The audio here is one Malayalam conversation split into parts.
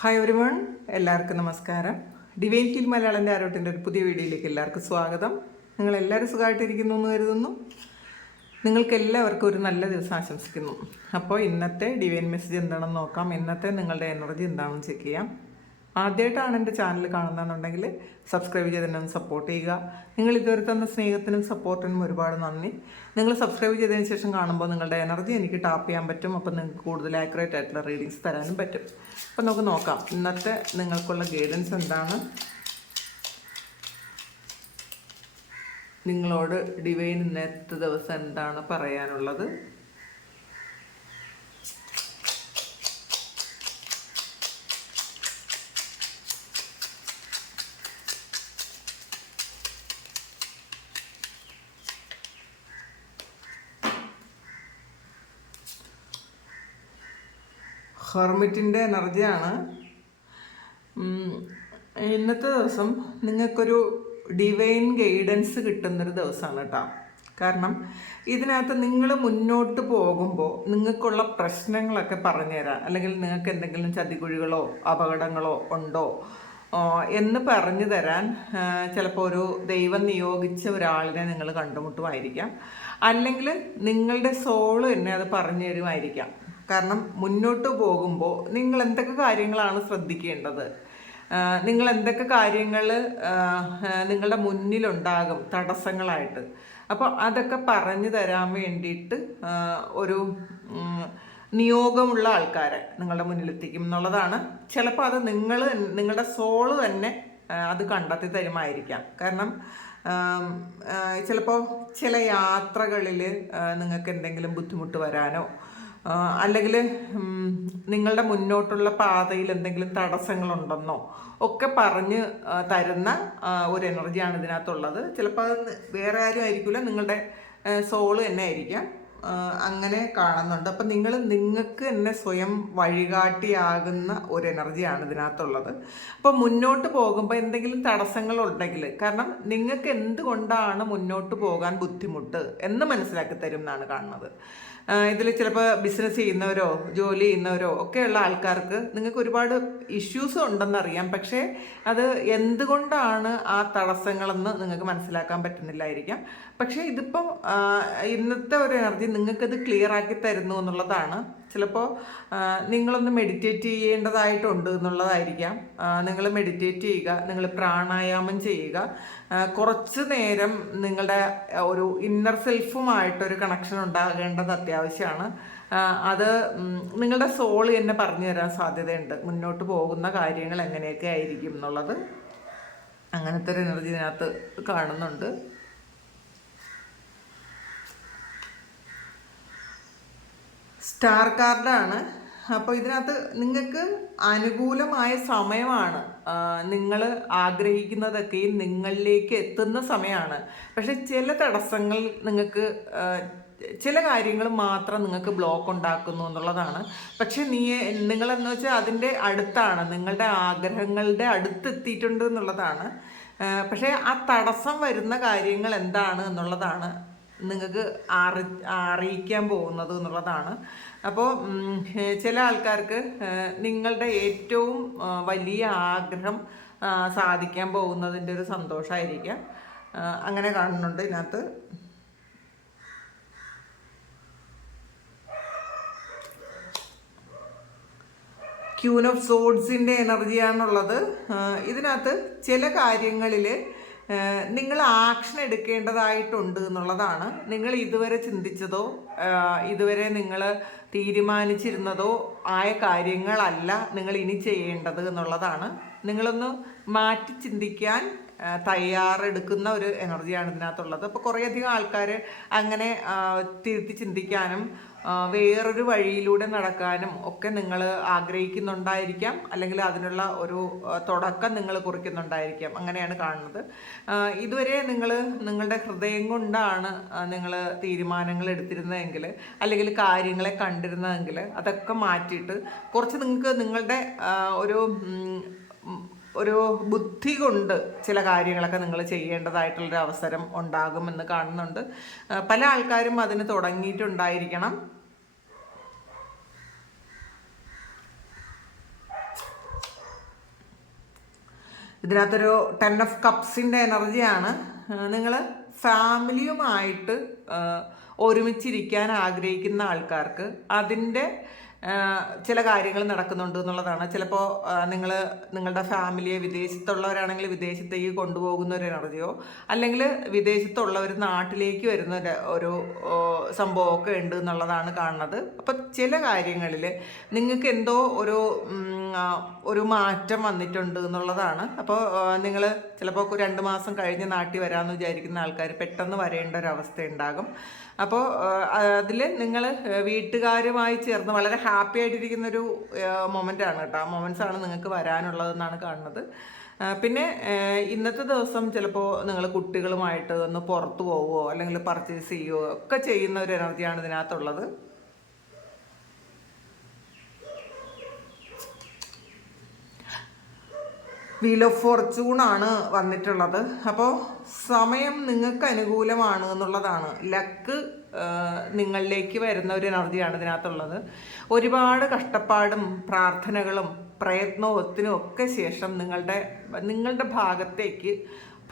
ഹായ് എവരിവൺ, എല്ലാവർക്കും നമസ്കാരം. ഡിവൈൻ ഹീൽ മലയാളൻ്റെ ആരോട്ടിൻ്റെ ഒരു പുതിയ വീഡിയോയിലേക്ക് എല്ലാവർക്കും സ്വാഗതം. നിങ്ങളെല്ലാവരും സുഖമായിട്ടിരിക്കുന്നു എന്ന് കരുതുന്നു. നിങ്ങൾക്ക് എല്ലാവർക്കും ഒരു നല്ല ദിവസം ആശംസിക്കുന്നു. അപ്പോൾ ഇന്നത്തെ ഡിവൈൻ മെസ്സേജ് എന്താണെന്ന് നോക്കാം. ഇന്നത്തെ നിങ്ങളുടെ എനർജി എന്താണെന്ന് ചെക്ക് ചെയ്യാം. ആദ്യമായിട്ടാണ് എൻ്റെ ചാനൽ കാണുന്നതെന്നുണ്ടെങ്കിൽ സബ്സ്ക്രൈബ് ചെയ്ത് എന്നെ ഒന്ന് സപ്പോർട്ട് ചെയ്യുക. നിങ്ങൾ ഇതുവരെ തന്ന സ്നേഹത്തിനും സപ്പോർട്ടിനും ഒരുപാട് നന്ദി. നിങ്ങൾ സബ്സ്ക്രൈബ് ചെയ്തതിന് ശേഷം കാണുമ്പോൾ നിങ്ങളുടെ എനർജി എനിക്ക് ടാപ്പ് ചെയ്യാൻ പറ്റും. അപ്പോൾ നിങ്ങൾക്ക് കൂടുതൽ ആക്യുറേറ്റ് ആയിട്ടുള്ള റീഡിങ്സ് തരാനും പറ്റും. അപ്പോൾ നമുക്ക് നോക്കാം ഇന്നത്തെ നിങ്ങൾക്കുള്ള ഗൈഡൻസ് എന്താണ്. നിങ്ങളോട് ഡിവൈൻ ഇന്നത്തെ ദിവസം എന്താണ് പറയാനുള്ളത്. ഹെർമിറ്റിൻ്റെ എനർജിയാണ്. ഇന്നത്തെ ദിവസം നിങ്ങൾക്കൊരു ഡിവൈൻ ഗൈഡൻസ് കിട്ടുന്നൊരു ദിവസമാണ് കേട്ടോ. കാരണം ഇതിനകത്ത് നിങ്ങൾ മുന്നോട്ട് പോകുമ്പോൾ നിങ്ങൾക്കുള്ള പ്രശ്നങ്ങളൊക്കെ പറഞ്ഞുതരാം, അല്ലെങ്കിൽ നിങ്ങൾക്ക് എന്തെങ്കിലും ചതികുഴികളോ അപകടങ്ങളോ ഉണ്ടോ എന്ന് പറഞ്ഞു തരാൻ ചിലപ്പോൾ ഒരു ദൈവം നിയോഗിച്ച ഒരാളിനെ നിങ്ങൾ കണ്ടുമുട്ടുമായിരിക്കാം, അല്ലെങ്കിൽ നിങ്ങളുടെ സോള് തന്നെ അത് പറഞ്ഞു തരുമായിരിക്കാം. കാരണം മുന്നോട്ട് പോകുമ്പോൾ നിങ്ങൾ എന്തൊക്കെ കാര്യങ്ങളാണ് ശ്രദ്ധിക്കേണ്ടത്, നിങ്ങൾ എന്തൊക്കെ കാര്യങ്ങൾ നിങ്ങളുടെ മുന്നിലുണ്ടാകും തടസ്സങ്ങളായിട്ട്. അപ്പോൾ അതൊക്കെ പറഞ്ഞു തരാൻ വേണ്ടിയിട്ട് ഒരു നിയോഗമുള്ള ആൾക്കാരെ നിങ്ങളുടെ മുന്നിലെത്തിക്കും എന്നുള്ളതാണ്. ചിലപ്പോൾ അത് നിങ്ങളുടെ സോള് തന്നെ അത് കണ്ടെത്തി തരുമായിരിക്കാം. കാരണം ചിലപ്പോൾ ചില യാത്രകളിൽ നിങ്ങൾക്ക് എന്തെങ്കിലും ബുദ്ധിമുട്ട് വരാനോ അല്ലെങ്കിൽ നിങ്ങളുടെ മുന്നോട്ടുള്ള പാതയിൽ എന്തെങ്കിലും തടസ്സങ്ങളുണ്ടെന്നോ ഒക്കെ പറഞ്ഞ് തരുന്ന ഒരു എനർജിയാണ് ഇതിനകത്തുള്ളത്. ചിലപ്പോൾ അത് വേറെ ആരും ആയിരിക്കില്ല, നിങ്ങളുടെ സോള് തന്നെ ആയിരിക്കാം. അങ്ങനെ കാണുന്നുണ്ട്. അപ്പം നിങ്ങൾക്ക് തന്നെ സ്വയം വഴികാട്ടിയാകുന്ന ഒരു എനർജിയാണ് ഇതിനകത്തുള്ളത്. അപ്പോൾ മുന്നോട്ട് പോകുമ്പോൾ എന്തെങ്കിലും തടസ്സങ്ങളുണ്ടെങ്കിൽ, കാരണം നിങ്ങൾക്ക് എന്തുകൊണ്ടാണ് മുന്നോട്ട് പോകാൻ ബുദ്ധിമുട്ട് എന്ന് മനസ്സിലാക്കി തരും എന്നാണ് കാണുന്നത്. ഇതിൽ ചിലപ്പോൾ ബിസിനസ് ചെയ്യുന്നവരോ ജോലി ചെയ്യുന്നവരോ ഒക്കെയുള്ള ആൾക്കാർക്ക് നിങ്ങൾക്ക് ഒരുപാട് ഇഷ്യൂസ് ഉണ്ടെന്നറിയാം, പക്ഷേ അത് എന്തുകൊണ്ടാണ് ആ തടസ്സങ്ങളെന്ന് നിങ്ങൾക്ക് മനസ്സിലാക്കാൻ പറ്റുന്നില്ലായിരിക്കാം. പക്ഷേ ഇതിപ്പം ഇന്നത്തെ ഒരു എനർജി നിങ്ങൾക്കത് ക്ലിയർ ആക്കി തരുന്നു എന്നുള്ളതാണ്. ചിലപ്പോൾ നിങ്ങളൊന്ന് മെഡിറ്റേറ്റ് ചെയ്യേണ്ടതായിട്ടുണ്ട് എന്നുള്ളതായിരിക്കാം. നിങ്ങൾ മെഡിറ്റേറ്റ് ചെയ്യുക, നിങ്ങൾ പ്രാണായാമം ചെയ്യുക, കുറച്ച് നേരം നിങ്ങളുടെ ഒരു ഇന്നർ സെൽഫുമായിട്ടൊരു കണക്ഷൻ ഉണ്ടാകേണ്ടത് അത്യാവശ്യമാണ്. അത് നിങ്ങളുടെ സോള് തന്നെ പറഞ്ഞു തരാൻ സാധ്യതയുണ്ട്, മുന്നോട്ട് പോകുന്ന കാര്യങ്ങൾ എങ്ങനെയൊക്കെ ആയിരിക്കും എന്നുള്ളത്. അങ്ങനത്തെ ഒരു എനർജി ഇതിനകത്ത് കാണുന്നുണ്ട്. സ്റ്റാർ കാർഡാണ്. അപ്പോൾ ഇതിനകത്ത് നിങ്ങൾക്ക് അനുകൂലമായ സമയമാണ്, നിങ്ങൾ ആഗ്രഹിക്കുന്നതൊക്കെയും നിങ്ങളിലേക്ക് എത്തുന്ന സമയമാണ്. പക്ഷെ ചില തടസ്സങ്ങൾ നിങ്ങൾക്ക്, ചില കാര്യങ്ങൾ മാത്രം നിങ്ങൾക്ക് ബ്ലോക്ക് ഉണ്ടാക്കുന്നു എന്നുള്ളതാണ്. പക്ഷെ നിങ്ങളെന്ന് വെച്ചാൽ അതിൻ്റെ അടുത്താണ്, നിങ്ങളുടെ ആഗ്രഹങ്ങളുടെ അടുത്തെത്തിയിട്ടുണ്ട് എന്നുള്ളതാണ്. പക്ഷേ ആ തടസ്സം വരുന്ന കാര്യങ്ങൾ എന്താണ് എന്നുള്ളതാണ് നിങ്ങൾക്ക് അറിയിക്കാൻ പോകുന്നത് എന്നുള്ളതാണ്. അപ്പോൾ ചില ആൾക്കാർക്ക് നിങ്ങളുടെ ഏറ്റവും വലിയ ആഗ്രഹം സാധിക്കാൻ പോകുന്നതിൻ്റെ ഒരു സന്തോഷമായിരിക്കാം. അങ്ങനെ കാണുന്നുണ്ട് ഇതിനകത്ത്. ക്യൂൻ ഓഫ് സോഡ്സിൻ്റെ എനർജിയാണുള്ളത്. ഇതിനകത്ത് ചില കാര്യങ്ങളിൽ നിങ്ങൾ ആക്ഷൻ എടുക്കേണ്ടതായിട്ടുണ്ട് എന്നുള്ളതാണ്. നിങ്ങൾ ഇതുവരെ ചിന്തിച്ചതോ ഇതുവരെ നിങ്ങൾ തീരുമാനിച്ചിരുന്നതോ ആയ കാര്യങ്ങളല്ല നിങ്ങൾ ഇനി ചെയ്യേണ്ടത് എന്നുള്ളതാണ്. നിങ്ങളൊന്ന് മാറ്റി ചിന്തിക്കാൻ തയ്യാറെടുക്കുന്ന ഒരു എനർജിയാണ് ഇതിനകത്തുള്ളത്. അപ്പോൾ കുറേയധികം ആൾക്കാർ അങ്ങനെ തിരുത്തി ചിന്തിക്കാനും വേറൊരു വഴിയിലൂടെ നടക്കാനും ഒക്കെ നിങ്ങൾ ആഗ്രഹിക്കുന്നുണ്ടായിരിക്കാം, അല്ലെങ്കിൽ അതിനുള്ള ഒരു തുടക്കം നിങ്ങൾ കുറിക്കുന്നുണ്ടായിരിക്കാം. അങ്ങനെയാണ് കാണുന്നത്. ഇതുവരെ നിങ്ങളുടെ ഹൃദയം കൊണ്ടാണ് നിങ്ങൾ തീരുമാനങ്ങൾ എടുത്തിരുന്നതെങ്കിൽ, അല്ലെങ്കിൽ കാര്യങ്ങളെ കണ്ടിരുന്നതെങ്കിൽ, അതൊക്കെ മാറ്റിയിട്ട് കുറച്ച് നിങ്ങൾക്ക് നിങ്ങളുടെ ഒരു ബുദ്ധി കൊണ്ട് ചില കാര്യങ്ങളൊക്കെ നിങ്ങൾ ചെയ്യേണ്ടതായിട്ടുള്ളൊരു അവസരം ഉണ്ടാകുമെന്ന് കാണുന്നുണ്ട്. പല ആൾക്കാരും അതിന് തുടങ്ങിയിട്ടുണ്ടായിരിക്കണം. ഇതിനകത്തൊരു 10 of Cupsൻ്റെ എനർജിയാണ്. നിങ്ങൾ ഫാമിലിയുമായിട്ട് ഒരുമിച്ചിരിക്കാൻ ആഗ്രഹിക്കുന്ന ആൾക്കാർക്ക് അതിൻ്റെ ചില കാര്യങ്ങൾ നടക്കുന്നുണ്ട് എന്നുള്ളതാണ്. ചിലപ്പോൾ നിങ്ങളുടെ ഫാമിലിയെ വിദേശത്തുള്ളവരാണെങ്കിൽ വിദേശത്തേക്ക് കൊണ്ടുപോകുന്ന ഒരു എനർജിയോ, അല്ലെങ്കിൽ വിദേശത്തുള്ളവർ നാട്ടിലേക്ക് വരുന്ന ഒരു സംഭവമൊക്കെ ഉണ്ട് എന്നുള്ളതാണ് കാണുന്നത്. അപ്പം ചില കാര്യങ്ങളിൽ നിങ്ങൾക്ക് എന്തോ ഒരു മാറ്റം വന്നിട്ടുണ്ട് എന്നുള്ളതാണ്. അപ്പോൾ നിങ്ങൾ ചിലപ്പോൾ 2 മാസം കഴിഞ്ഞ് നാട്ടിൽ വരാമെന്ന് വിചാരിക്കുന്ന ആൾക്കാർ പെട്ടെന്ന് വരേണ്ട ഒരു അവസ്ഥ ഉണ്ടാകും. അപ്പോൾ അതിൽ നിങ്ങൾ വീട്ടുകാരുമായി ചേർന്ന് വളരെ ഹാപ്പി ആയിട്ടിരിക്കുന്നൊരു മൊമെൻ്റാണ് കേട്ടോ. ആ മൊമെൻറ്റ്സാണ് നിങ്ങൾക്ക് വരാനുള്ളതെന്നാണ് കാണുന്നത്. പിന്നെ ഇന്നത്തെ ദിവസം ചിലപ്പോൾ നിങ്ങൾ കുട്ടികളുമായിട്ട് ഒന്ന് പുറത്തു പോവുകയോ അല്ലെങ്കിൽ പർച്ചേസ് ചെയ്യുകയോ ഒക്കെ ചെയ്യുന്ന ഒരു എനർജിയാണ് ഇതിനകത്തുള്ളത്. വീൽ ഓഫ് ഫോർച്യൂൺ ആണ് വന്നിട്ടുള്ളത്. അപ്പോൾ സമയം നിങ്ങൾക്ക് അനുകൂലമാണ് എന്നുള്ളതാണ്. ലക്ക് നിങ്ങളിലേക്ക് വരുന്ന ഒരു എനർജിയാണ് ഇതിനകത്തുള്ളത്. ഒരുപാട് കഷ്ടപ്പാടും പ്രാർത്ഥനകളും പ്രയത്നത്തിനും ഒക്കെ ശേഷം നിങ്ങളുടെ ഭാഗത്തേക്ക്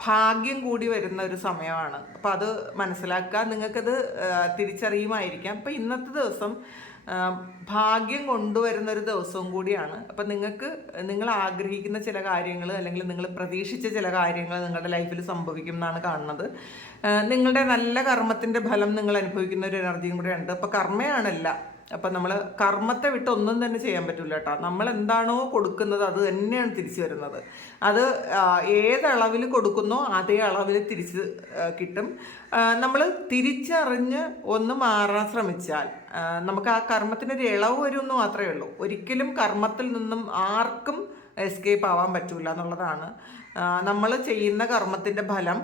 ഭാഗ്യം കൂടി വരുന്ന ഒരു സമയമാണ്. അപ്പോൾ അത് മനസ്സിലാക്കുക. നിങ്ങൾക്കത് തിരിച്ചറിയുമായിരിക്കാം. അപ്പോൾ ഇന്നത്തെ ദിവസം ഭാഗ്യം കൊണ്ടുവരുന്ന ഒരു ദിവസവും കൂടിയാണ്. അപ്പം നിങ്ങൾ ആഗ്രഹിക്കുന്ന ചില കാര്യങ്ങൾ അല്ലെങ്കിൽ നിങ്ങൾ പ്രതീക്ഷിച്ച ചില കാര്യങ്ങൾ നിങ്ങളുടെ ലൈഫിൽ സംഭവിക്കും എന്നാണ് കാണുന്നത്. നിങ്ങളുടെ നല്ല കർമ്മത്തിൻ്റെ ഫലം നിങ്ങൾ അനുഭവിക്കുന്ന ഒരു എനർജിയും കൂടെ ഉണ്ട്. അപ്പോൾ കർമ്മയാണല്ല. അപ്പം നമ്മൾ കർമ്മത്തെ വിട്ട് ഒന്നും തന്നെ ചെയ്യാൻ പറ്റില്ല കേട്ടോ. നമ്മൾ എന്താണോ കൊടുക്കുന്നത് അത് തന്നെയാണ് തിരിച്ചു വരുന്നത്. അത് ഏതളവിൽ കൊടുക്കുന്നോ അതേ അളവിൽ തിരിച്ച് കിട്ടും. നമ്മൾ തിരിച്ചറിഞ്ഞ് ഒന്ന് മാറാൻ ശ്രമിച്ചാൽ നമുക്ക് ആ കർമ്മത്തിനൊരു ഇളവ് വരുമെന്ന് മാത്രമേ ഉള്ളൂ. ഒരിക്കലും കർമ്മത്തിൽ നിന്നും ആർക്കും എസ്കേപ്പ് ആവാൻ പറ്റില്ല എന്നുള്ളതാണ്. നമ്മൾ ചെയ്യുന്ന കർമ്മത്തിൻ്റെ ഫലം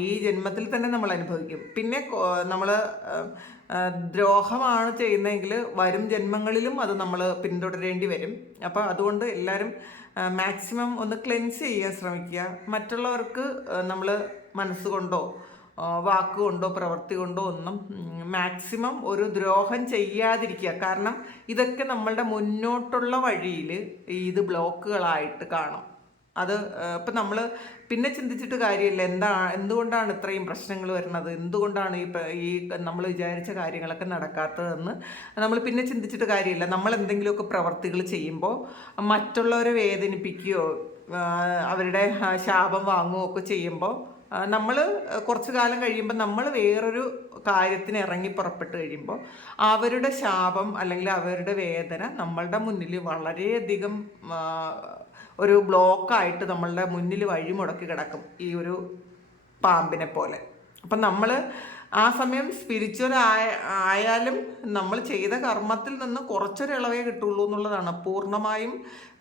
ഈ ജന്മത്തിൽ തന്നെ നമ്മൾ അനുഭവിക്കും. പിന്നെ നമ്മൾ ദ്രോഹമാണ് ചെയ്യുന്നതെങ്കിൽ വരും ജന്മങ്ങളിലും അത് നമ്മൾ പിന്തുടരേണ്ടി വരും. അപ്പോൾ അതുകൊണ്ട് എല്ലാവരും മാക്സിമം ഒന്ന് ക്ലെൻസ് ചെയ്യാൻ ശ്രമിക്കുക. മറ്റുള്ളവർക്ക് നമ്മൾ മനസ്സുകൊണ്ടോ വാക്കുകൊണ്ടോ പ്രവൃത്തി കൊണ്ടോ ഒന്നും മാക്സിമം ഒരു ദ്രോഹം ചെയ്യാതിരിക്കുക. കാരണം ഇതൊക്കെ നമ്മളുടെ മുന്നോട്ടുള്ള വഴിയിൽ ഇത് ബ്ലോക്കുകളായിട്ട് കാണും. അത് ഇപ്പം നമ്മൾ പിന്നെ ചിന്തിച്ചിട്ട് കാര്യമില്ല. എന്തുകൊണ്ടാണ് ഇത്രയും പ്രശ്നങ്ങൾ വരുന്നത്, എന്തുകൊണ്ടാണ് ഈ നമ്മൾ വിചാരിച്ച കാര്യങ്ങളൊക്കെ നടക്കാത്തതെന്ന് നമ്മൾ പിന്നെ ചിന്തിച്ചിട്ട് കാര്യമില്ല. നമ്മൾ എന്തെങ്കിലുമൊക്കെ പ്രവർത്തികൾ ചെയ്യുമ്പോൾ മറ്റുള്ളവരെ വേദനിപ്പിക്കുകയോ അവരുടെ ശാപം വാങ്ങുകയോ ഒക്കെ ചെയ്യുമ്പോൾ നമ്മൾ കുറച്ചു കാലം കഴിയുമ്പോൾ നമ്മൾ വേറൊരു കാര്യത്തിന് ഇറങ്ങി പുറപ്പെട്ട് കഴിയുമ്പോൾ അവരുടെ ശാപം അല്ലെങ്കിൽ അവരുടെ വേദന നമ്മളുടെ മുന്നിൽ വളരെയധികം ഒരു ബ്ലോക്കായിട്ട് നമ്മളുടെ മുന്നിൽ വഴിമുടക്കി കിടക്കും, ഈ ഒരു പാമ്പിനെ പോലെ. അപ്പം നമ്മൾ ആ സമയം സ്പിരിച്വൽ ആയാലും നമ്മൾ ചെയ്ത കർമ്മത്തിൽ നിന്ന് കുറച്ചൊരു ഇളവേ കിട്ടുള്ളൂ എന്നുള്ളതാണ്. പൂർണ്ണമായും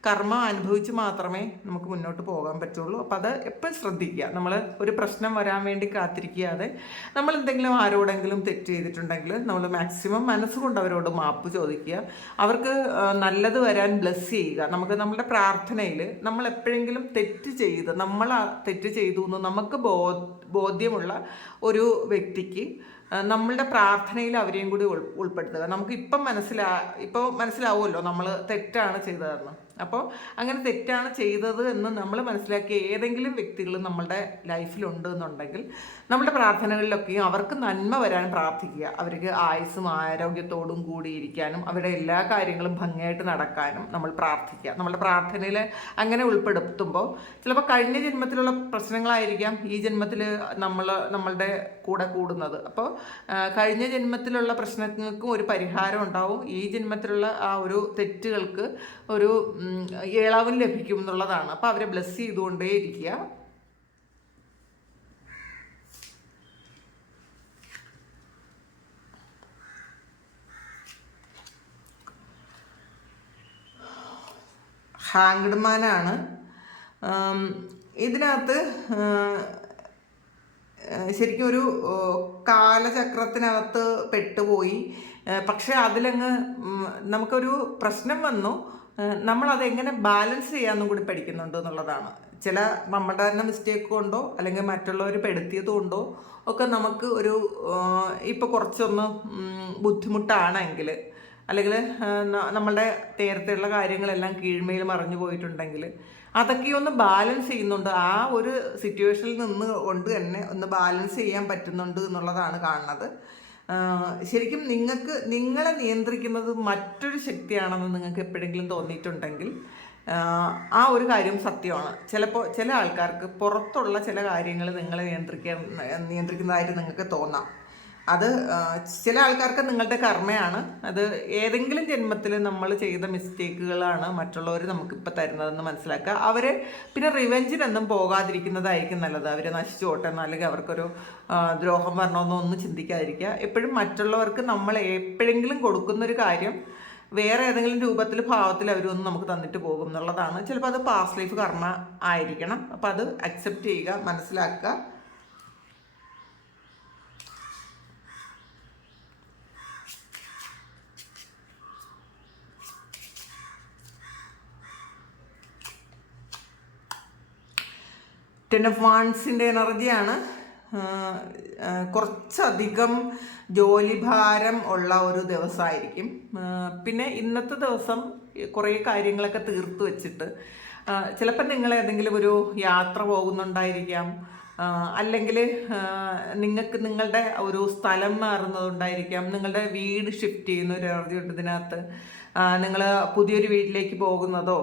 കർമ്മം അനുഭവിച്ച് മാത്രമേ നമുക്ക് മുന്നോട്ട് പോകാൻ പറ്റുള്ളൂ. അപ്പോൾ അത് എപ്പോഴും ശ്രദ്ധിക്കുക. നമ്മൾ ഒരു പ്രശ്നം വരാൻ വേണ്ടി കാത്തിരിക്കാതെ നമ്മൾ എന്തെങ്കിലും ആരോടെങ്കിലും തെറ്റ് ചെയ്തിട്ടുണ്ടെങ്കിൽ നമ്മൾ മാക്സിമം മനസ്സുകൊണ്ട് അവരോട് മാപ്പ് ചോദിക്കുക. അവർക്ക് നല്ലത് വരാൻ ബ്ലെസ് ചെയ്യുക. നമ്മുടെ പ്രാർത്ഥനയിൽ നമ്മൾ എപ്പോഴെങ്കിലും നമ്മൾ തെറ്റ് ചെയ്തു എന്ന് നമുക്ക് ബോധ്യമുള്ള ഒരു വ്യക്തിക്ക് നമ്മളുടെ പ്രാർത്ഥനയിൽ അവരെയും കൂടി ഉൾപ്പെടുത്തുക. നമുക്ക് ഇപ്പോൾ മനസ്സിലാവുമല്ലോ നമ്മൾ തെറ്റാണ് ചെയ്തതെന്ന്. അപ്പോൾ അങ്ങനെ തെറ്റാണ് ചെയ്തത് എന്ന് നമ്മൾ മനസ്സിലാക്കിയ ഏതെങ്കിലും വ്യക്തികൾ നമ്മളുടെ ലൈഫിലുണ്ട് എന്നുണ്ടെങ്കിൽ നമ്മുടെ പ്രാർത്ഥനകളിലൊക്കെയും അവർക്ക് നന്മ വരാൻ പ്രാർത്ഥിക്കുക. അവർക്ക് ആയുസ്സും ആരോഗ്യത്തോടും കൂടിയിരിക്കാനും അവരുടെ എല്ലാ കാര്യങ്ങളും ഭംഗിയായിട്ട് നടക്കാനും നമ്മൾ പ്രാർത്ഥിക്കുക. നമ്മുടെ പ്രാർത്ഥനയിൽ അങ്ങനെ ഉൾപ്പെടുത്തുമ്പോൾ ചിലപ്പോൾ കഴിഞ്ഞ ജന്മത്തിലുള്ള പ്രശ്നങ്ങളായിരിക്കാം ഈ ജന്മത്തിൽ നമ്മളുടെ കൂടെ കൂടുന്നത്. അപ്പോൾ കഴിഞ്ഞ ജന്മത്തിലുള്ള പ്രശ്നങ്ങൾക്കും ഒരു പരിഹാരം ഉണ്ടാവും. ഈ ജന്മത്തിലുള്ള ആ ഒരു തെറ്റുകൾക്ക് ഒരു ഇളവും ലഭിക്കും എന്നുള്ളതാണ്. അപ്പോൾ അവരെ ബ്ലെസ് ചെയ്തുകൊണ്ടേ ഇരിക്കുക. ഹാങ്ഡ് മാനാണ് ഇതിനകത്ത്. ശരിക്കും ഒരു കാലചക്രത്തിനകത്ത് പെട്ടുപോയി. പക്ഷെ അതിലങ്ങ് നമുക്കൊരു പ്രശ്നം വന്നു. നമ്മളതെങ്ങനെ ബാലൻസ് ചെയ്യാമെന്നും കൂടി പഠിക്കുന്നുണ്ട് എന്നുള്ളതാണ്. ചില നമ്മുടെ തന്നെ മിസ്റ്റേക്ക് കൊണ്ടോ അല്ലെങ്കിൽ മറ്റുള്ളവർ പെടുത്തിയത് കൊണ്ടോ ഒക്കെ നമുക്ക് ഒരു ഇപ്പോൾ കുറച്ചൊന്ന് ബുദ്ധിമുട്ടാണെങ്കിൽ അല്ലെങ്കിൽ നമ്മളുടെ നേരത്തെയുള്ള കാര്യങ്ങളെല്ലാം കീഴ്മയിൽ മറിഞ്ഞു പോയിട്ടുണ്ടെങ്കിൽ അതൊക്കെ ഒന്ന് ബാലൻസ് ചെയ്യുന്നുണ്ട്. ആ ഒരു സിറ്റുവേഷനിൽ നിന്ന് കൊണ്ട് തന്നെ ഒന്ന് ബാലൻസ് ചെയ്യാൻ പറ്റുന്നുണ്ട് എന്നുള്ളതാണ് കാണുന്നത്. ശരിക്കും നിങ്ങളെ നിയന്ത്രിക്കുന്നത് മറ്റൊരു ശക്തിയാണെന്ന് നിങ്ങൾക്ക് എപ്പോഴെങ്കിലും തോന്നിയിട്ടുണ്ടെങ്കിൽ ആ ഒരു കാര്യം സത്യമാണ്. ചിലപ്പോൾ ചില ആൾക്കാർക്ക് പുറത്തുള്ള ചില കാര്യങ്ങൾ നിങ്ങളെ നിയന്ത്രിക്കുന്നതായിട്ട് നിങ്ങൾക്ക് തോന്നാം. അത് ചില ആൾക്കാർക്ക് നിങ്ങളുടെ കർമ്മയാണ്. അത് ഏതെങ്കിലും ജന്മത്തിൽ നമ്മൾ ചെയ്ത മിസ്റ്റേക്കുകളാണ് മറ്റുള്ളവർ നമുക്കിപ്പോൾ തരുന്നതെന്ന് മനസ്സിലാക്കുക. അവരെ പിന്നെ റിവെഞ്ചിനൊന്നും പോകാതിരിക്കുന്നതായിരിക്കും നല്ലത്. അവരെ നശിച്ചു പോട്ടെന്നോ അല്ലെങ്കിൽ അവർക്കൊരു ദ്രോഹം വരണമെന്നോ ഒന്നും ചിന്തിക്കാതിരിക്കുക. എപ്പോഴും മറ്റുള്ളവർക്ക് നമ്മൾ എപ്പോഴെങ്കിലും കൊടുക്കുന്നൊരു കാര്യം വേറെ ഏതെങ്കിലും രൂപത്തിൽ ഭാവത്തിൽ അവരൊന്നും നമുക്ക് തന്നിട്ട് പോകും എന്നുള്ളതാണ്. ചിലപ്പോൾ അത് പാസ്റ്റ് ലൈഫ് കർമ്മ ആയിരിക്കണം. അപ്പോൾ അത് അക്സെപ്റ്റ് ചെയ്യുക, മനസ്സിലാക്കുക. ടെൻ ഓഫ് വാൺസിൻ്റെ എനർജിയാണ്. കുറച്ചധികം ജോലിഭാരം ഉള്ള ഒരു ദിവസമായിരിക്കും. പിന്നെ ഇന്നത്തെ ദിവസം കുറേ കാര്യങ്ങളൊക്കെ തീർത്ത് വെച്ചിട്ട് ചിലപ്പോൾ നിങ്ങൾ ഏതെങ്കിലും ഒരു യാത്ര പോകുന്നുണ്ടായിരിക്കാം, അല്ലെങ്കിൽ നിങ്ങളുടെ ഒരു സ്ഥലം മാറുന്നതുണ്ടായിരിക്കാം, നിങ്ങളുടെ വീട് ഷിഫ്റ്റ് ചെയ്യുന്ന ഒരു എനർജി ഉണ്ട് ഇതിനകത്ത്. നിങ്ങൾ പുതിയൊരു വീട്ടിലേക്ക് പോകുന്നതോ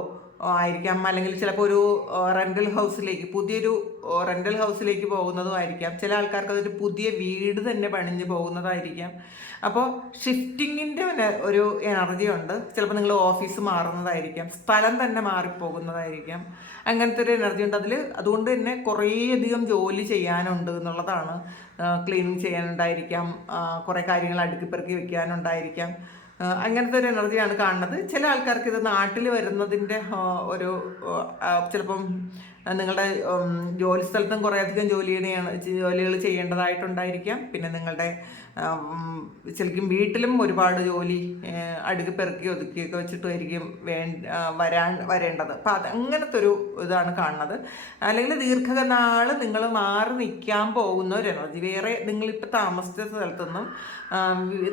ആയിരിക്കാം, അല്ലെങ്കിൽ ചിലപ്പോൾ ഒരു പുതിയൊരു റെൻ്റൽ ഹൗസിലേക്ക് പോകുന്നതും ആയിരിക്കാം. ചില ആൾക്കാർക്ക് അതൊരു പുതിയ വീട് തന്നെ പണിഞ്ഞ് പോകുന്നതായിരിക്കാം. അപ്പോൾ ഷിഫ്റ്റിങ്ങിൻ്റെ ഒരു എനർജി ഉണ്ട്. ചിലപ്പോൾ നിങ്ങൾ ഓഫീസ് മാറുന്നതായിരിക്കാം, സ്ഥലം തന്നെ മാറിപ്പോകുന്നതായിരിക്കാം. അങ്ങനത്തെ ഒരു എനർജി ഉണ്ട് അതുകൊണ്ട് തന്നെ കുറേയധികം ജോലി ചെയ്യാനുണ്ട് എന്നുള്ളതാണ്. ക്ലീനിങ് ചെയ്യാനുണ്ടായിരിക്കാം, കുറേ കാര്യങ്ങൾ അടുക്കിപ്പെറുക്കി വെക്കാനുണ്ടായിരിക്കാം. അങ്ങനത്തെ ഒരു എനർജിയാണ് കാണുന്നത്. ചില ആൾക്കാർക്ക് ഇത് നാട്ടിൽ വരുന്നതിൻ്റെ ഒരു ചിലപ്പം നിങ്ങളുടെ ജോലി സ്ഥലത്തും കുറേയധികം ജോലികൾ ചെയ്യേണ്ടതായിട്ടുണ്ടായിരിക്കാം. പിന്നെ നിങ്ങളുടെ ശരിക്കും വീട്ടിലും ഒരുപാട് ജോലി അടുക്കി പെറുക്കി ഒതുക്കിയൊക്കെ വെച്ചിട്ടായിരിക്കും വരേണ്ടത്. അപ്പം അങ്ങനത്തെ ഒരു ഇതാണ് കാണുന്നത്. അല്ലെങ്കിൽ ദീർഘനാൾ നിങ്ങൾ മാറി നിൽക്കാൻ പോകുന്ന ഒരു എനർജി. വേറെ നിങ്ങളിപ്പോൾ താമസിച്ച സ്ഥലത്തുനിന്നും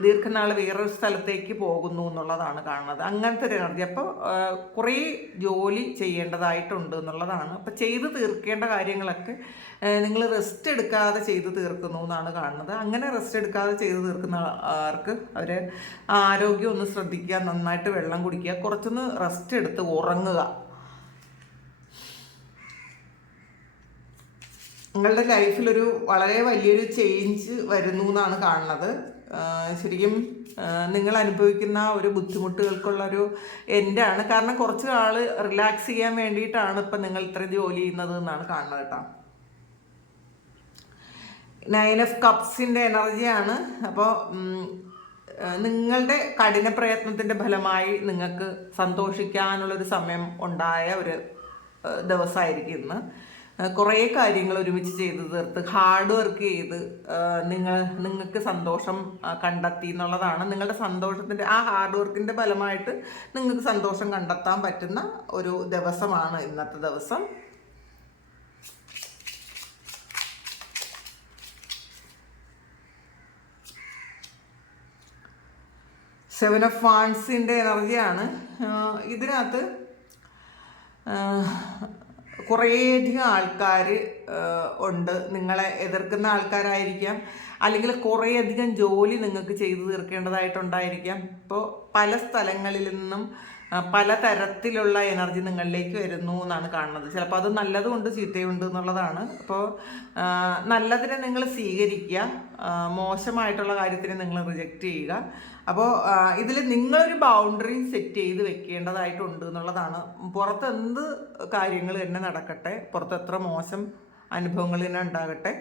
ദീർഘനാൾ വേറൊരു സ്ഥലത്തേക്ക് പോകുന്നു എന്നുള്ളതാണ് കാണുന്നത്. അങ്ങനത്തെ ഒരു എനർജി. അപ്പോൾ കുറേ ജോലി ചെയ്യേണ്ടതായിട്ടുണ്ട് എന്നുള്ളതാണ്. അപ്പം ചെയ്ത് തീർക്കേണ്ട കാര്യങ്ങളൊക്കെ നിങ്ങൾ റെസ്റ്റ് എടുക്കാതെ ചെയ്ത് തീർക്കുന്നു എന്നാണ് കാണുന്നത്. അങ്ങനെ റെസ്റ്റ് എടുക്കാതെ ചെയ്ത് തീർക്കുന്ന ആർക്ക് അവർ ആരോഗ്യം ഒന്ന് ശ്രദ്ധിക്കുക, നന്നായിട്ട് വെള്ളം കുടിക്കുക, കുറച്ചൊന്ന് റെസ്റ്റ് എടുത്ത് ഉറങ്ങുക. നിങ്ങളുടെ ലൈഫിലൊരു വളരെ വലിയൊരു ചേഞ്ച് വരുന്നു എന്നാണ് കാണുന്നത്. ശരിക്കും നിങ്ങൾ അനുഭവിക്കുന്ന ഒരു ബുദ്ധിമുട്ടുകൾക്കുള്ളൊരു എൻഡാണ്. കാരണം കുറച്ച് ആൾ റിലാക്സ് ചെയ്യാൻ വേണ്ടിയിട്ടാണ് ഇപ്പം നിങ്ങൾ ഇത്രയും ജോലി ചെയ്യുന്നത് എന്നാണ് കാണുന്നത് കേട്ടോ. 9 ഓഫ് കപ്സിൻ്റെ എനർജിയാണ്. അപ്പോൾ നിങ്ങളുടെ കഠിന പ്രയത്നത്തിൻ്റെ ഫലമായി നിങ്ങൾക്ക് സന്തോഷിക്കാനുള്ളൊരു സമയം ഉണ്ടായ ഒരു ദിവസമായിരിക്കും ഇന്ന്. കുറേ കാര്യങ്ങൾ ഒരുമിച്ച് ചെയ്ത് തീർത്ത് ഹാർഡ് വർക്ക് ചെയ്ത് നിങ്ങൾക്ക് സന്തോഷം കണ്ടെത്തി എന്നുള്ളതാണ്. നിങ്ങളുടെ സന്തോഷത്തിൻ്റെ ആ ഹാർഡ് വർക്കിൻ്റെ ഫലമായിട്ട് നിങ്ങൾക്ക് സന്തോഷം കണ്ടെത്താൻ പറ്റുന്ന ഒരു ദിവസമാണ് ഇന്നത്തെ ദിവസം. സെവൻ ഓഫ് വാൺസിൻ്റെ എനർജിയാണ്. ഇതിനകത്ത് കുറേയധികം ആൾക്കാർ ഉണ്ട്. നിങ്ങളെ എതിർക്കുന്ന ആൾക്കാരായിരിക്കാം, അല്ലെങ്കിൽ കുറേയധികം ജോലി നിങ്ങൾക്ക് ചെയ്തു തീർക്കേണ്ടതായിട്ടുണ്ടായിരിക്കാം. ഇപ്പോൾ പല സ്ഥലങ്ങളിൽ നിന്നും പല തരത്തിലുള്ള എനർജി നിങ്ങളിലേക്ക് വരുന്നു എന്നാണ് കാണുന്നത്. ചിലപ്പോൾ അത് നല്ലതുകൊണ്ട് ചീത്തയുണ്ട് എന്നുള്ളതാണ്. അപ്പോൾ നല്ലതിനെ നിങ്ങൾ സ്വീകരിക്കുക, മോശമായിട്ടുള്ള കാര്യത്തിനെ നിങ്ങൾ റിജക്റ്റ് ചെയ്യുക. അപ്പോൾ ഇതിൽ നിങ്ങളൊരു ബൗണ്ടറി സെറ്റ് ചെയ്ത് വെക്കേണ്ടതായിട്ടുണ്ട് എന്നുള്ളതാണ്. പുറത്ത് എന്ത് കാര്യങ്ങൾ തന്നെ നടക്കട്ടെ, പുറത്ത് എത്ര മോശം അനുഭവങ്ങൾ തന്നെ ഉണ്ടാകട്ടെ,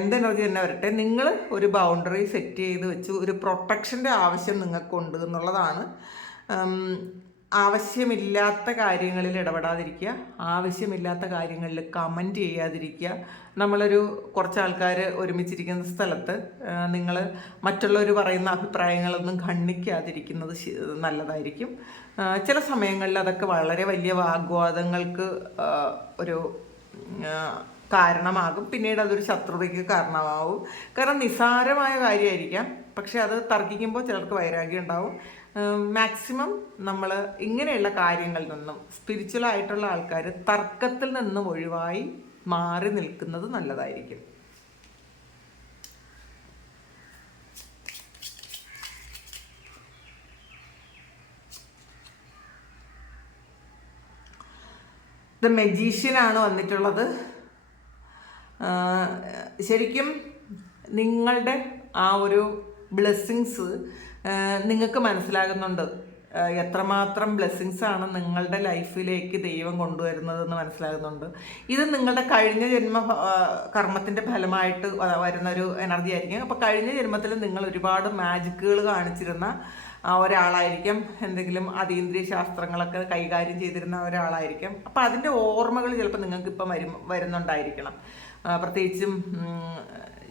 എന്ത് എനർജി തന്നെ വരട്ടെ, നിങ്ങൾ ഒരു ബൗണ്ടറി സെറ്റ് ചെയ്ത് വെച്ച് ഒരു പ്രൊട്ടക്ഷൻ്റെ ആവശ്യം നിങ്ങൾക്കുണ്ട് എന്നുള്ളതാണ്. ആവശ്യമില്ലാത്ത കാര്യങ്ങളിൽ ഇടപെടാതിരിക്കുക, ആവശ്യമില്ലാത്ത കാര്യങ്ങളിൽ കമൻറ്റ് ചെയ്യാതിരിക്കുക. കുറച്ച് ആൾക്കാർ ഒരുമിച്ചിരിക്കുന്ന സ്ഥലത്ത് നിങ്ങൾ മറ്റുള്ളവർ പറയുന്ന അഭിപ്രായങ്ങളൊന്നും ഖണ്ഡിക്കാതിരിക്കുന്നത് നല്ലതായിരിക്കും. ചില സമയങ്ങളിൽ അതൊക്കെ വളരെ വലിയ വാഗ്വാദങ്ങൾക്ക് ഒരു കാരണമാകും. പിന്നീട് അതൊരു ശത്രുതയ്ക്ക് കാരണമാവും. കാരണം നിസ്സാരമായ കാര്യമായിരിക്കാം, പക്ഷെ അത് തർക്കിക്കുമ്പോൾ ചിലർക്ക് വൈരാഗ്യം ഉണ്ടാവും. മാക്സിമം നമ്മൾ ഇങ്ങനെയുള്ള കാര്യങ്ങളിൽ നിന്നും സ്പിരിച്വലായിട്ടുള്ള ആൾക്കാർ തർക്കത്തിൽ നിന്നും ഒഴിവായി മാറി നിൽക്കുന്നത് നല്ലതായിരിക്കും. ദ മെജീഷ്യനാണ് വന്നിട്ടുള്ളത്. ശരിക്കും നിങ്ങളുടെ ആ ഒരു ബ്ലെസ്സിങ്സ് നിങ്ങൾക്ക് മനസ്സിലാകുന്നുണ്ട്. എത്രമാത്രം ബ്ലെസ്സിങ്സ് ആണ് നിങ്ങളുടെ ലൈഫിലേക്ക് ദൈവം കൊണ്ടുവരുന്നതെന്ന് മനസ്സിലാകുന്നുണ്ട്. ഇത് നിങ്ങളുടെ കഴിഞ്ഞ ജന്മ കർമ്മത്തിൻ്റെ ഫലമായിട്ട് വരുന്നൊരു എനർജി ആയിരിക്കും. അപ്പോൾ കഴിഞ്ഞ ജന്മത്തിൽ നിങ്ങൾ ഒരുപാട് മാജിക്കുകൾ കാണിച്ചിരുന്ന ഒരാളായിരിക്കും, എന്തെങ്കിലും അതീന്ദ്രിയ ശാസ്ത്രങ്ങളൊക്കെ കൈകാര്യം ചെയ്തിരുന്ന ഒരാളായിരിക്കും. അപ്പോൾ അതിൻ്റെ ഓർമ്മകൾ ചിലപ്പോൾ നിങ്ങൾക്ക് ഇപ്പം വരുന്നുണ്ടായിരിക്കണം. പ്രത്യേകിച്ചും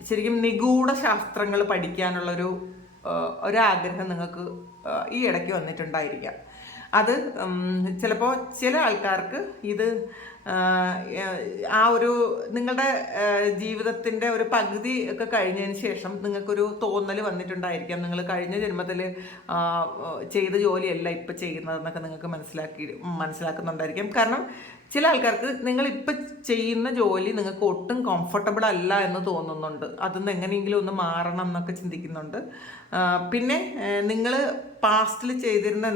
ശരിക്കും നിഗൂഢ ശാസ്ത്രങ്ങൾ പഠിക്കാനുള്ളൊരു ഒരാഗ്രഹം നിങ്ങൾക്ക് ഈ ഇടയ്ക്ക് വന്നിട്ടുണ്ടായിരിക്കാം. അത് ചിലപ്പോൾ ചില ആൾക്കാർക്ക് ഇത് ആ ഒരു നിങ്ങളുടെ ജീവിതത്തിൻ്റെ ഒരു പകുതി ഒക്കെ കഴിഞ്ഞതിന് ശേഷം നിങ്ങൾക്കൊരു തോന്നൽ വന്നിട്ടുണ്ടായിരിക്കാം, നിങ്ങൾ കഴിഞ്ഞ ജന്മത്തിൽ ചെയ്ത ജോലിയല്ല ഇപ്പം ചെയ്യുന്നതെന്നൊക്കെ നിങ്ങൾക്ക് മനസ്സിലാക്കുന്നുണ്ടായിരിക്കും. കാരണം ചില ആൾക്കാർക്ക് നിങ്ങളിപ്പോൾ ചെയ്യുന്ന ജോലി നിങ്ങൾക്ക് ഒട്ടും കംഫർട്ടബിൾ അല്ല എന്ന് തോന്നുന്നുണ്ട്. അതൊന്ന് എങ്ങനെയെങ്കിലും ഒന്ന് മാറണം എന്നൊക്കെ ചിന്തിക്കുന്നുണ്ട്. പിന്നെ നിങ്ങൾ പാസ്റ്റിൽ ചെയ്തിരുന്ന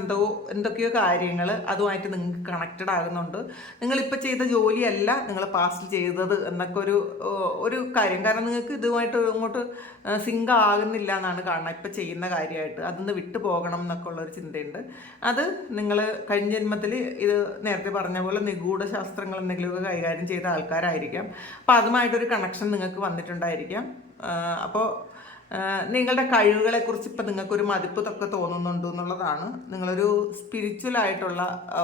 എന്തൊക്കെയോ കാര്യങ്ങൾ അതുമായിട്ട് നിങ്ങൾക്ക് കണക്റ്റഡ് ആകുന്നുണ്ട്. നിങ്ങളിപ്പോൾ ചെയ്ത ജോലിയല്ല നിങ്ങൾ പാസ്റ്റിൽ ചെയ്തത് എന്നൊക്കെ ഒരു കാര്യം. കാരണം നിങ്ങൾക്ക് ഇതുമായിട്ട് ഇങ്ങോട്ട് സിങ്ക് ആകുന്നില്ല എന്നാണ് കാണുന്നത് ഇപ്പം ചെയ്യുന്ന കാര്യമായിട്ട്. അതൊന്ന് വിട്ടു പോകണം എന്നൊക്കെ ഉള്ളൊരു ചിന്തയുണ്ട്. അത് നിങ്ങൾ കഴിഞ്ഞ ജന്മത്തിൽ ഇത് നേരത്തെ പറഞ്ഞ പോലെ നിഗൂഢ ശാസ്ത്രങ്ങൾ എന്തെങ്കിലുമൊക്കെ കൈകാര്യം ചെയ്ത ആൾക്കാരായിരിക്കാം. അപ്പോൾ അതുമായിട്ടൊരു കണക്ഷൻ നിങ്ങൾക്ക് വന്നിട്ടുണ്ടായിരിക്കാം. അപ്പോൾ നിങ്ങളുടെ കഴിവുകളെക്കുറിച്ച് ഇപ്പം നിങ്ങൾക്കൊരു മതിപ്പ് തൊക്കെ തോന്നുന്നുണ്ട് എന്നുള്ളതാണ്. നിങ്ങളൊരു സ്പിരിച്വൽ ആയിട്ടുള്ള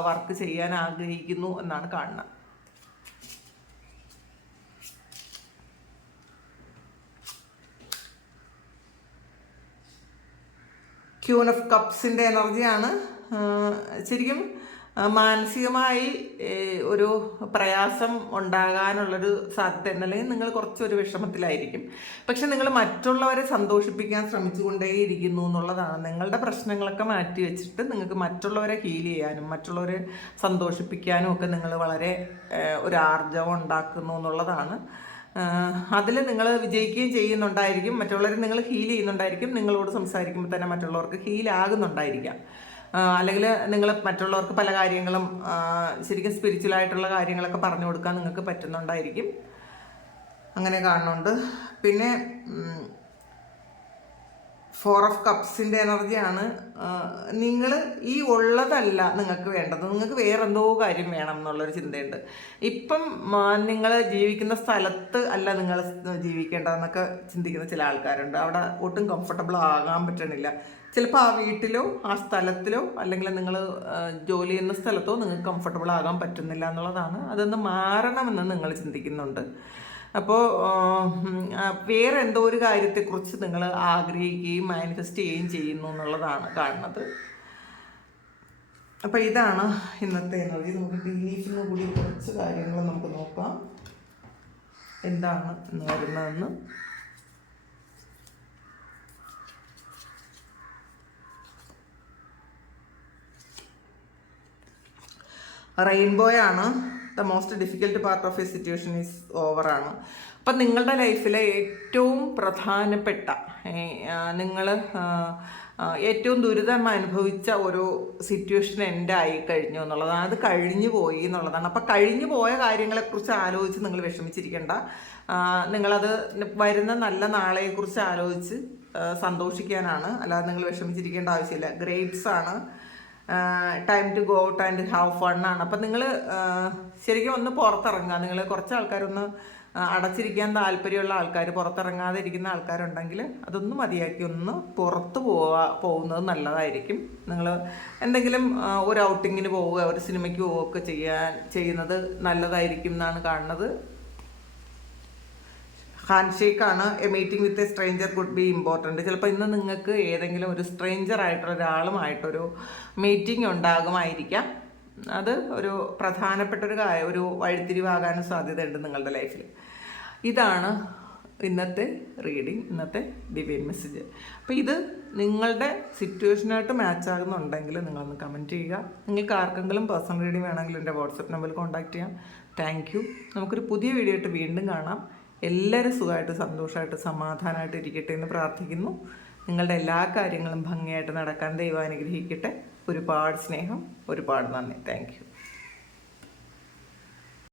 വർക്ക് ചെയ്യാൻ ആഗ്രഹിക്കുന്നു എന്നാണ് കാണുന്നത്. ക്യൂൻ ഓഫ് കപ്സിൻ്റെ എനർജിയാണ്. ശരിക്കും മാനസികമായി ഒരു പ്രയാസം ഉണ്ടാകാനുള്ളൊരു സാധ്യത, അല്ലെങ്കിൽ നിങ്ങൾ കുറച്ചൊരു വിഷമത്തിലായിരിക്കും. പക്ഷെ നിങ്ങൾ മറ്റുള്ളവരെ സന്തോഷിപ്പിക്കാൻ ശ്രമിച്ചുകൊണ്ടേയിരിക്കുന്നു എന്നുള്ളതാണ്. നിങ്ങളുടെ പ്രശ്നങ്ങളൊക്കെ മാറ്റി വെച്ചിട്ട് നിങ്ങൾക്ക് മറ്റുള്ളവരെ ഹീൽ ചെയ്യാനും മറ്റുള്ളവരെ സന്തോഷിപ്പിക്കാനും ഒക്കെ നിങ്ങൾ വളരെ ഒരു ആർജവം ഉണ്ടാക്കുന്നു എന്നുള്ളതാണ്. അതിൽ നിങ്ങൾ വിജയിക്കുകയും ചെയ്യുന്നുണ്ടായിരിക്കും. മറ്റുള്ളവരെ നിങ്ങൾ ഹീൽ ചെയ്യുന്നുണ്ടായിരിക്കും. നിങ്ങളോട് സംസാരിക്കുമ്പോൾ തന്നെ മറ്റുള്ളവർക്ക് ഹീലാകുന്നുണ്ടായിരിക്കാം. അല്ലെങ്കിൽ നിങ്ങൾ മറ്റുള്ളവർക്ക് പല കാര്യങ്ങളും ശരിക്കും സ്പിരിച്വലായിട്ടുള്ള കാര്യങ്ങളൊക്കെ പറഞ്ഞു കൊടുക്കാൻ നിങ്ങൾക്ക് പറ്റുന്നുണ്ടായിരിക്കും. അങ്ങനെ കാണുന്നുണ്ട്. പിന്നെ 4 ഓഫ് കപ്സിൻ്റെ എനർജിയാണ്. നിങ്ങൾ ഈ ഉള്ളതല്ല നിങ്ങൾക്ക് വേണ്ടത്, നിങ്ങൾക്ക് വേറെന്തോ കാര്യം വേണം എന്നുള്ളൊരു ചിന്തയുണ്ട്. ഇപ്പം നിങ്ങൾ ജീവിക്കുന്ന സ്ഥലത്ത് അല്ല നിങ്ങൾ ജീവിക്കേണ്ടതെന്നൊക്കെ ചിന്തിക്കുന്ന ചില ആൾക്കാരുണ്ട്. അവിടെ ഒട്ടും കംഫർട്ടബിൾ ആകാൻ പറ്റണില്ല. ചിലപ്പോൾ ആ വീട്ടിലോ ആ സ്ഥലത്തിലോ അല്ലെങ്കിൽ നിങ്ങൾ ജോലി ചെയ്യുന്ന സ്ഥലത്തോ നിങ്ങൾക്ക് കംഫർട്ടബിൾ ആകാൻ പറ്റുന്നില്ല എന്നുള്ളതാണ്. അതൊന്ന് മാറണമെന്ന് നിങ്ങൾ ചിന്തിക്കുന്നുണ്ട്. അപ്പോൾ വേറെ എന്തോ ഒരു കാര്യത്തെക്കുറിച്ച് നിങ്ങൾ ആഗ്രഹിക്കുകയും മാനിഫെസ്റ്റ് ചെയ്യുകയും ചെയ്യുന്നു എന്നുള്ളതാണ് കാണുന്നത്. അപ്പോൾ ഇതാണ് ഇന്നത്തെ എനർജി. നമുക്ക് ബിലീഫിന് കൂടി കുറച്ച് കാര്യങ്ങൾ നമുക്ക് നോക്കാം എന്താണ് ഇന്ന് വരുന്നതെന്ന്. റെയിൻബോയാണ്. The most difficult part of a situation is ഓവറാണ്. അപ്പം നിങ്ങളുടെ ലൈഫിലെ ഏറ്റവും പ്രധാനപ്പെട്ട നിങ്ങൾ ഏറ്റവും ദുരിതം അനുഭവിച്ച ഒരു സിറ്റുവേഷൻ എൻഡായി കഴിഞ്ഞു എന്നുള്ളതാണ്. അത് കഴിഞ്ഞു പോയി എന്നുള്ളതാണ്. അപ്പം കഴിഞ്ഞു പോയ കാര്യങ്ങളെക്കുറിച്ച് ആലോചിച്ച് നിങ്ങൾ വിഷമിച്ചിരിക്കേണ്ട. നിങ്ങളത് വരുന്ന നല്ല നാളെക്കുറിച്ച് ആലോചിച്ച് സന്തോഷിക്കാനാണ്, അല്ലാതെ നിങ്ങൾ വിഷമിച്ചിരിക്കേണ്ട ആവശ്യമില്ല. ഗ്രേപ്സ് ആണ്. Time to go out and have fun ആണ്. അപ്പം നിങ്ങൾ ശരിക്കും ഒന്ന് പുറത്തിറങ്ങുക. നിങ്ങൾ കുറച്ച് ആൾക്കാരൊന്ന് അടച്ചിരിക്കാൻ താല്പര്യമുള്ള ആൾക്കാർ, പുറത്തിറങ്ങാതെ ഇരിക്കുന്ന ആൾക്കാരുണ്ടെങ്കിൽ അതൊന്ന് മതിയാക്കി ഒന്ന് പുറത്ത് പോകുന്നത് നല്ലതായിരിക്കും. നിങ്ങൾ എന്തെങ്കിലും ഒരു ഔട്ടിങ്ങിന് പോവുക, ഒരു സിനിമയ്ക്ക് പോവുകയൊക്കെ ചെയ്യുന്നത് നല്ലതായിരിക്കും എന്നാണ് കാണുന്നത്. ഹാൻഡ് ഷേക്കാണ്. A meeting with a stranger could be important. ചിലപ്പോൾ ഇന്ന് നിങ്ങൾക്ക് ഏതെങ്കിലും ഒരു സ്ട്രേഞ്ചർ ആയിട്ടുള്ള ഒരാളുമായിട്ടൊരു മീറ്റിംഗ് ഉണ്ടാകുമായിരിക്കാം. അത് ഒരു പ്രധാനപ്പെട്ട ഒരു വഴിത്തിരിവാകാനും സാധ്യതയുണ്ട് നിങ്ങളുടെ ലൈഫിൽ. ഇതാണ് ഇന്നത്തെ റീഡിങ്, ഇന്നത്തെ ഡിവൈൻ മെസ്സേജ്. അപ്പോൾ ഇത് നിങ്ങളുടെ സിറ്റുവേഷനായിട്ട് മാച്ച് ആകുന്നുണ്ടെങ്കിൽ നിങ്ങളൊന്ന് കമൻറ്റ് ചെയ്യുക. നിങ്ങൾക്ക് ആർക്കെങ്കിലും പേഴ്സണൽ റീഡിങ് വേണമെങ്കിൽ എൻ്റെ വാട്സപ്പ് നമ്പറിൽ കോൺടാക്ട് ചെയ്യാം. Thank you. നമുക്കൊരു പുതിയ വീഡിയോ ആയിട്ട് വീണ്ടും കാണാം. എല്ലാവരും സുഖമായിട്ട് സന്തോഷമായിട്ട് സമാധാനമായിട്ട് ഇരിക്കട്ടെ എന്ന് പ്രാർത്ഥിക്കുന്നു. നിങ്ങളുടെ എല്ലാ കാര്യങ്ങളും ഭംഗിയായിട്ട് നടക്കാൻ ദൈവം അനുഗ്രഹിക്കട്ടെ. ഒരുപാട് സ്നേഹം, ഒരുപാട് നന്ദി. Thank you.